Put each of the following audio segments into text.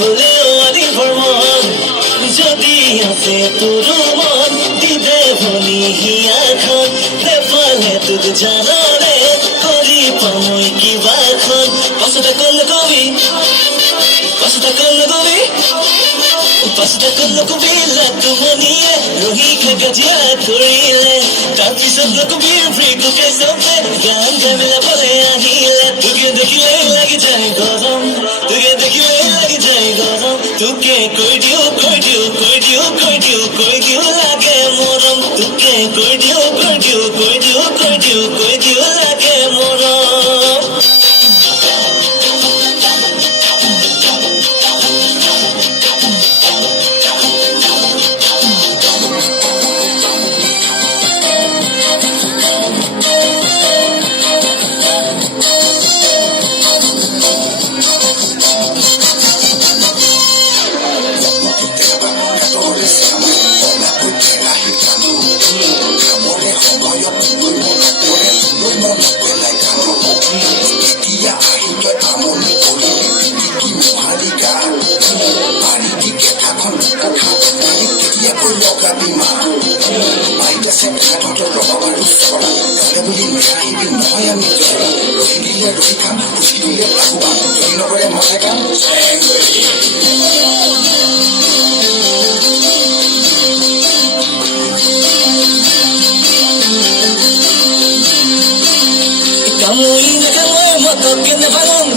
হলেও আদি ভ্রমণ যদি আছে তোর মন দিদে ভনি হিয়াখন দেপালে তোক জানরে করি পামই কিবাখন পাছতে কল কবি তুমনিয়ে ৰহি খাগজিয়া ধৰিলে তাৰপিছত নকবিৰ ফ্ৰীটোকে চবে গান গাবলৈ আহিলে তোকে দেখিলে লাগি যায় গৰম তোকে কৈ দিও লাগে মৰম তোকে কৈ দিও লাগে মৰম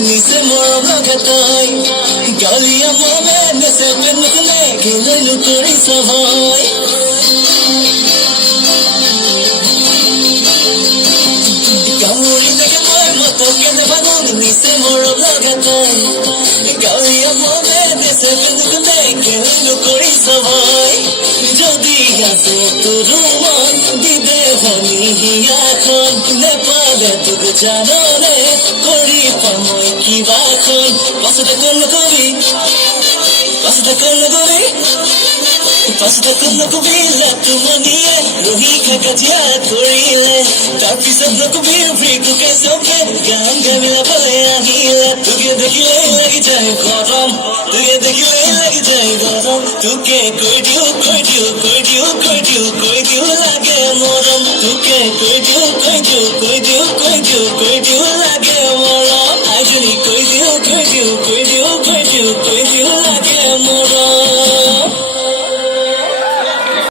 নিচে মৰম লগাতাই গালিয়া মনে নেচে পেনুকনে গেলৈ কৰি সহায় কামুৰি দেখে মই মতকে নেভানো নিচে মৰম লগাতাই গালিয়া মনে নেচে পেনুকনে গেলৈ কৰি সহায় যদি আছে তোৰ মন দিদে ভনি হিয়াখন নেপালে তোক জানৰে কৰি পামই কিবাখন পাছতে কল কবি তুমনিয়ে ৰহি খাগজিয়া ধৰিলে তাৰপিছত নকবিৰ ফ্ৰীটোকে চবে গান গাবলৈ আহিলে তোকে দেখিলে লাগি যায় গৰম তোকে কৈ দিও লাগে মৰম তোকে কৈ দিও লাগে মৰম আজনী কৈ দিও লাগে